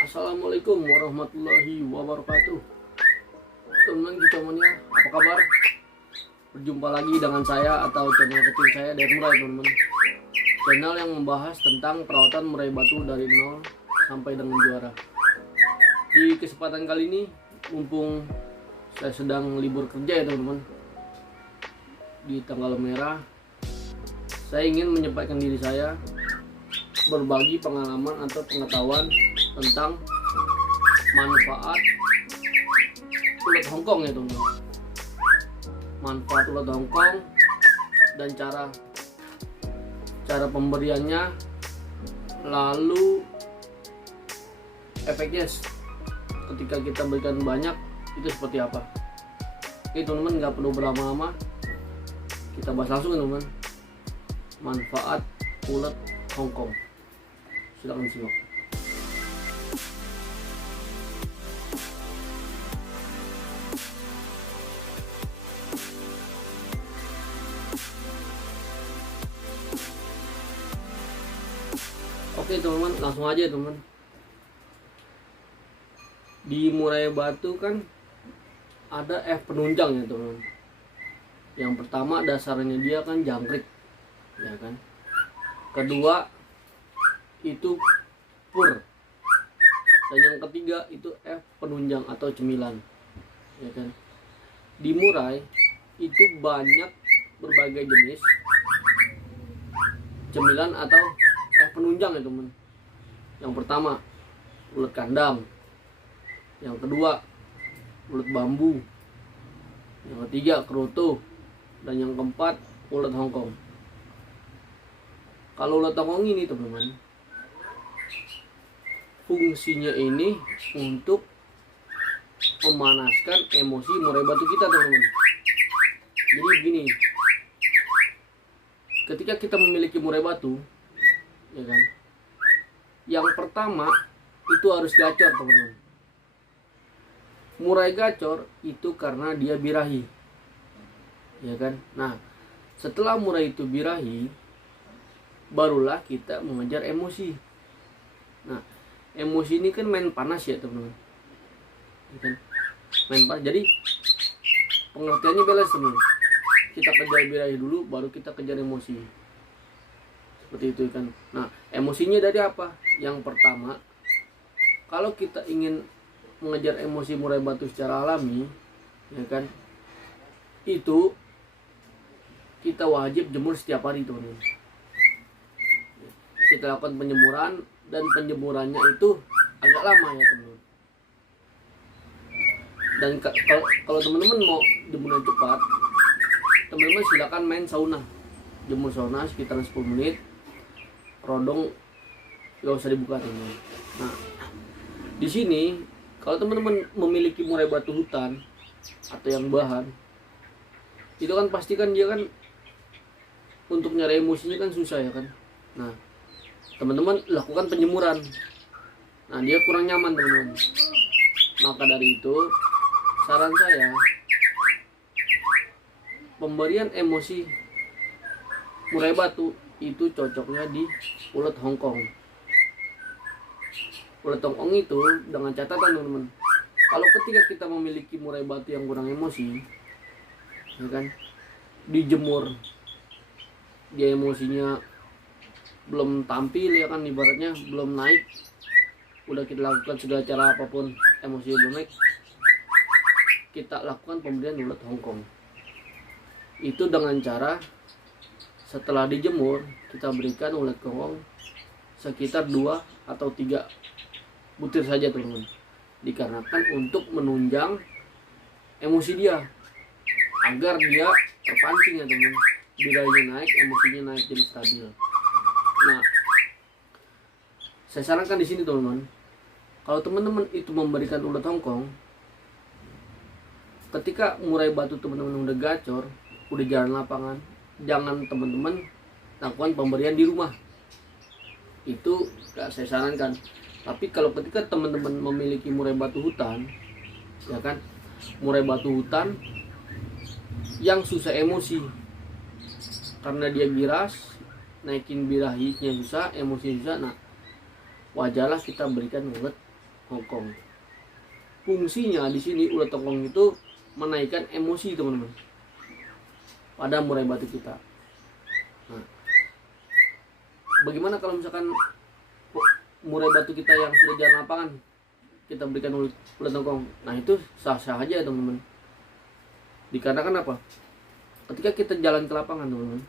Assalamualaikum warahmatullahi wabarakatuh. Teman semuanya, apa kabar? Berjumpa lagi dengan saya atau channel kecil saya dari Murai, teman-teman. Channel yang membahas tentang perawatan murai batu dari nol sampai dengan juara. Di kesempatan kali ini, mumpung saya sedang libur kerja ya teman-teman, di tanggal merah, saya ingin menyampaikan diri saya, berbagi pengalaman atau pengetahuan tentang manfaat ulat Hongkong ya teman-teman. Manfaat ulat Hongkong dan cara pemberiannya, lalu efeknya ketika kita berikan banyak itu seperti apa. Oke teman-teman, nggak perlu berlama-lama, kita bahas langsung ya teman-teman. Manfaat ulat Hongkong, silakan disimak. Oke teman-teman, langsung aja ya teman-teman. Di murai batu kan ada penunjang ya teman-teman. Yang pertama dasarnya dia kan jangkrik, ya kan. Kedua itu pur, dan yang ketiga itu penunjang atau cemilan, ya kan. Di murai itu banyak berbagai jenis cemilan atau penunjang ya teman. Yang pertama ulat kandang, yang kedua ulat bambu, yang ketiga kerutu, dan yang keempat ulat Hongkong. Kalau ulat Hongkong ini teman-teman, fungsinya ini untuk memanaskan emosi murai batu kita teman-teman. Jadi begini, ketika kita memiliki murai batu, ya kan, yang pertama itu harus gacor teman-teman. Murai gacor itu karena dia birahi, ya kan. Nah, setelah murai itu birahi, barulah kita mengejar emosi. Nah, emosi ini kan main panas ya teman-teman, ya kan? Main panas. Jadi pengertiannya balance teman-teman. Kita kejar birahi dulu, baru kita kejar emosi. Seperti itu kan. Nah, emosinya dari apa? Yang pertama, kalau kita ingin mengejar emosi murai batu secara alami, ya kan, itu kita wajib jemur setiap hari teman-teman. Kita lakukan penjemuran, dan penjemurannya itu agak lama ya teman-teman. Dan kalau teman-teman mau jemuran cepat, teman-teman silakan main sauna. Jemur sauna sekitar 10 menit. Rodong gak usah dibuka teman-teman. Nah, di sini kalau teman-teman memiliki murai batu hutan atau yang bahan, itu kan pasti kan dia kan untuk nyari emosinya kan susah ya kan. Nah, teman-teman lakukan penjemuran. Nah, dia kurang nyaman teman-teman. Maka dari itu saran saya, pemberian emosi murai batu itu cocoknya di ulat Hongkong. Ulat Hongkong itu dengan catatan teman-teman, kalau ketika kita memiliki murai batu yang kurang emosi, ya kan, dijemur, dia emosinya belum tampil ya kan, ibaratnya belum naik, udah kita lakukan segala cara apapun, emosi belum naik, kita lakukan pemberian ulat Hongkong. Itu dengan cara setelah dijemur, kita berikan ulat Hongkong sekitar 2 atau 3 butir saja teman-teman. Dikarenakan untuk menunjang emosi dia, agar dia terpancing ya teman. Birahinya naik, emosinya naik, jadi stabil. Nah, saya sarankan di sini teman-teman, kalau teman-teman itu memberikan ulat Hongkong, ketika murai batu teman-teman udah gacor, udah jalan lapangan, jangan teman-teman lakukan pemberian di rumah. Itu gak saya sarankan. Tapi kalau ketika teman-teman memiliki murai batu hutan, ya kan, murai batu hutan yang susah emosi karena dia giras, naikin birahinya susah, emosi susah. Nah, wajarlah kita berikan ulat Hongkong. Fungsinya di sini ulat hongkong itu menaikkan emosi teman-teman pada murai batu kita. Nah, bagaimana kalau misalkan murai batu kita yang sudah jalan lapangan kita berikan ulat hongkong? Nah itu sah-sah aja teman-teman. Dikarenakan apa? Ketika kita jalan ke lapangan teman-teman,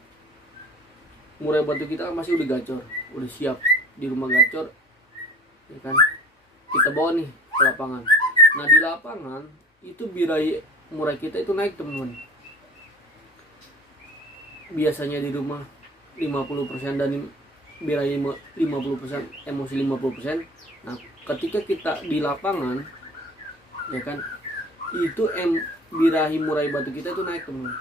murai batu kita kan masih udah gacor, udah siap di rumah gacor, ya kan? Kita bawa nih ke lapangan. Nah di lapangan itu birahi murai kita itu naik teman-teman. Biasanya di rumah 50% dan birahi 50%, emosi 50%. Nah ketika kita di lapangan, ya kan, itu birahi murai batu kita itu naik teman-teman.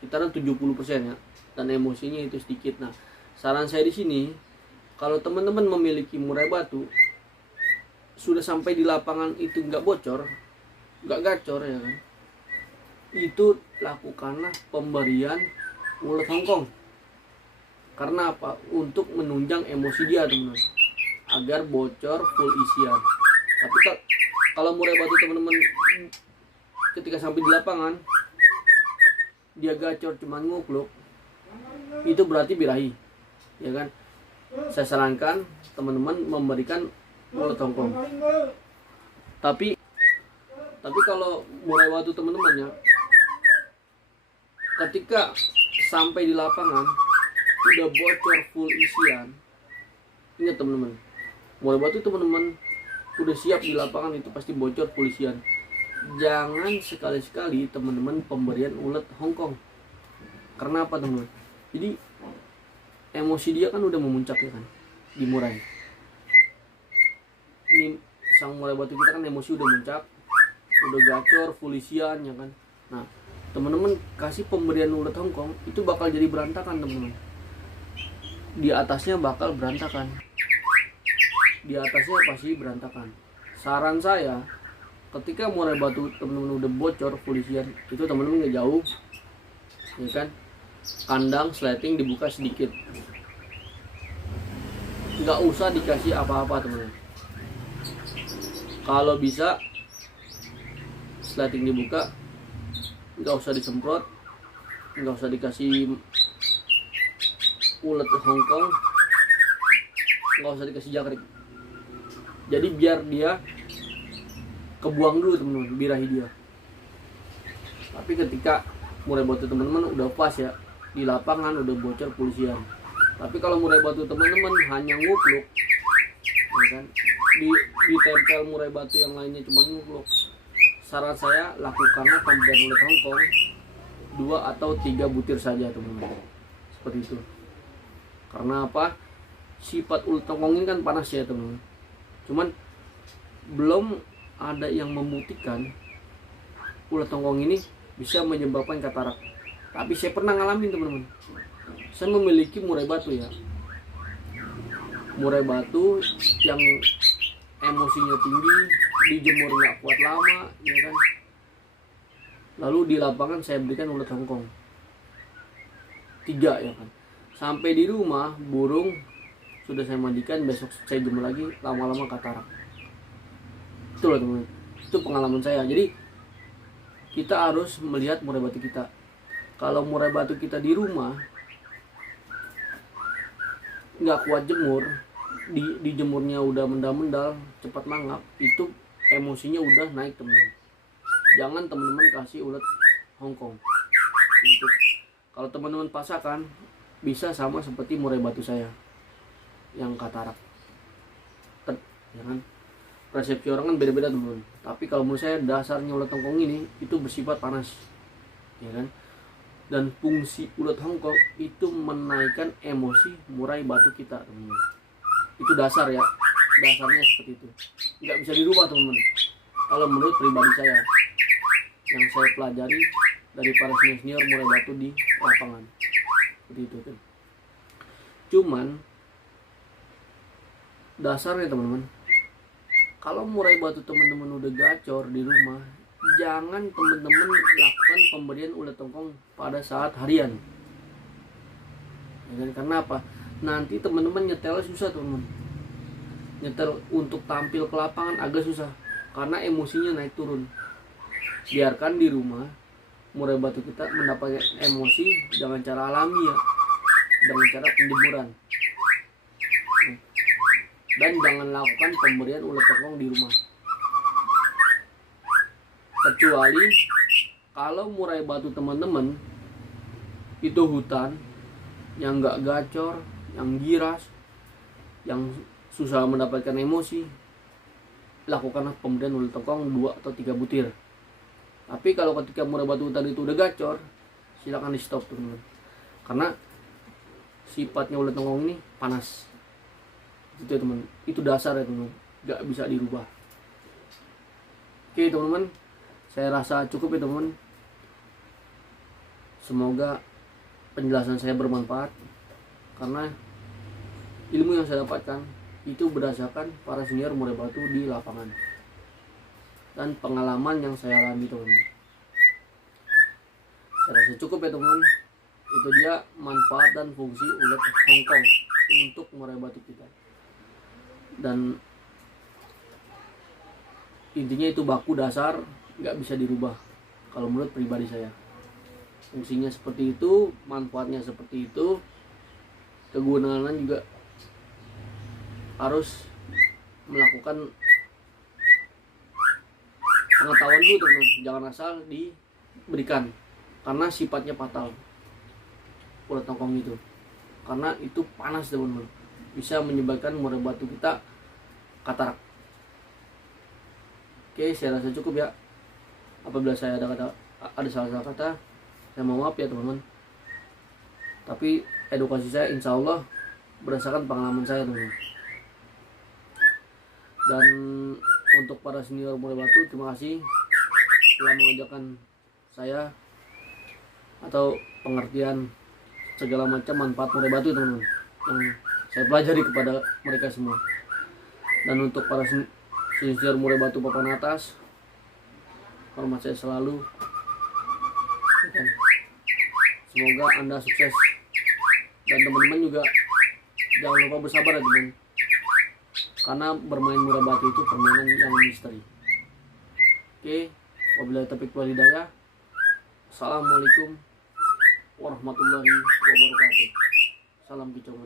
Kita 70% ya, dan emosinya itu sedikit. Nah saran saya di sini, kalau teman-teman memiliki murai batu sudah sampai di lapangan itu nggak bocor, nggak gacor, ya kan, itu lakukanlah pemberian ulat hongkong. Karena apa? Untuk menunjang emosi dia teman-teman, agar bocor full isian. Tapi kalau murai batu teman-teman ketika sampai di lapangan dia gacor cuma ngukluk, itu berarti birahi, ya kan. Saya sarankan teman-teman memberikan ulat hongkong. Tapi kalau murai batu teman-teman ya, ketika sampai di lapangan udah bocor full isian, ingat teman-teman, murai batu teman-teman udah siap di lapangan itu pasti bocor full isian. Jangan sekali-sekali teman-teman pemberian ulat hongkong. Karena apa teman-teman? Jadi emosi dia kan udah memuncak, ya kan, di murai. Ini sang murai batu kita kan emosi udah muncak, udah gacor full isian, ya kan. Nah teman-teman kasih pemberian ulat hongkong itu bakal jadi berantakan teman-teman. Di atasnya bakal berantakan, di atasnya pasti berantakan. Saran saya, ketika murai batu teman-teman udah bocor full isian, itu teman-teman nggak jauh, ya kan, kandang sleting dibuka sedikit, nggak usah dikasih apa-apa teman-teman. Kalau bisa sleting dibuka, nggak usah disemprot, nggak usah dikasih ulat hongkong, nggak usah dikasih jangkrik. Jadi biar dia kebuang dulu teman-teman birahi dia. Tapi ketika murai batu teman-teman udah pas ya di lapangan udah bocor pulsian. Tapi kalau murai batu teman-teman hanya ngukluk, ya kan, ditempel murai batu yang lainnya cuma ngukluk, saran saya lakukanlah pemberian ulat hongkong 2 atau 3 butir saja teman-teman. Seperti itu. Karena apa? Sifat ulat hongkong ini kan panas ya teman-teman. Cuman belum ada yang membuktikan ulat hongkong ini bisa menyebabkan katarak. Tapi saya pernah ngalamin teman-teman. Saya memiliki murai batu ya. Murai batu yang emosinya tinggi, dijemur nggak kuat lama, ya kan. Lalu di lapangan saya berikan ulat hongkong 3, ya kan. Sampai di rumah burung sudah saya mandikan, besok saya jemur lagi, lama-lama katarak. Itulah teman-teman, itu pengalaman saya. Jadi kita harus melihat murai batu kita. Kalau murai batu kita di rumah nggak kuat jemur, di jemurnya udah mendal-mendal, cepat mangap, itu emosinya udah naik teman-teman. Jangan teman-teman kasih ulat hongkong. Gitu. Kalau teman-teman pasakan bisa sama seperti murai batu saya yang katarak. Ya kan? Persepsi orang kan beda-beda teman-teman. Tapi kalau menurut saya dasarnya ulat hongkong ini itu bersifat panas, ya kan. Dan fungsi ulat hongkong itu menaikkan emosi murai batu kita teman-teman. Itu dasar ya, dasarnya seperti itu. Nggak bisa dirubah teman-teman. Kalau menurut pribadi saya yang saya pelajari dari para senior murai batu di lapangan, seperti itu kan. Cuman dasarnya teman-teman, kalau murai batu teman-teman udah gacor di rumah, jangan teman-teman lakukan pemberian ulat hongkong pada saat harian. Ya, karena apa? Nanti teman-teman nyetel susah teman-teman. nyetel untuk tampil ke lapangan agak susah karena emosinya naik turun. Biarkan di rumah murai batu kita mendapatkan emosi dengan cara alami ya, dengan cara penjemuran. Dan jangan lakukan pemberian ulat tokong di rumah. Kecuali kalau murai batu teman-teman itu hutan yang nggak gacor, yang giras, yang susah mendapatkan emosi, lakukanlah pemberian ulat tokong 2 atau 3 butir. Tapi kalau ketika murai batu hutan itu udah gacor, silakan di stop teman-teman. Karena sifatnya ulat tokong ini panas. Itu ya teman, itu dasar ya teman, nggak bisa dirubah. Oke teman-teman, saya rasa cukup ya teman. Semoga penjelasan saya bermanfaat, karena ilmu yang saya dapatkan itu berdasarkan para senior murai batu di lapangan dan pengalaman yang saya alami teman-teman. Saya rasa cukup ya teman. Itu dia manfaat dan fungsi ulat Hongkong untuk murai batu kita. Dan intinya itu baku dasar, nggak bisa dirubah kalau menurut pribadi saya. Fungsinya seperti itu, manfaatnya seperti itu, kegunaan juga harus melakukan pengetahuan dulu teman-teman, jangan asal diberikan karena sifatnya fatal ulat tokong itu, karena itu panas teman-teman, bisa menyebabkan murai batu kita katarak. Oke, saya rasa cukup ya. Apabila saya ada salah kata, saya mohon maaf ya teman-teman. Tapi edukasi saya insya Allah berdasarkan pengalaman saya teman-teman. Dan untuk para senior murai batu, terima kasih telah mengajarkan saya atau pengertian segala macam manfaat murai batu teman-teman yang saya pelajari kepada mereka semua. Dan untuk para senior murai batu papan atas, hormat saya selalu. Semoga Anda sukses, dan teman-teman juga jangan lupa bersabar ya teman, karena bermain murai batu itu permainan yang misteri. Oke, wabillahi taufiq wal hidayah. Assalamualaikum warahmatullahi wabarakatuh. Salam kicau.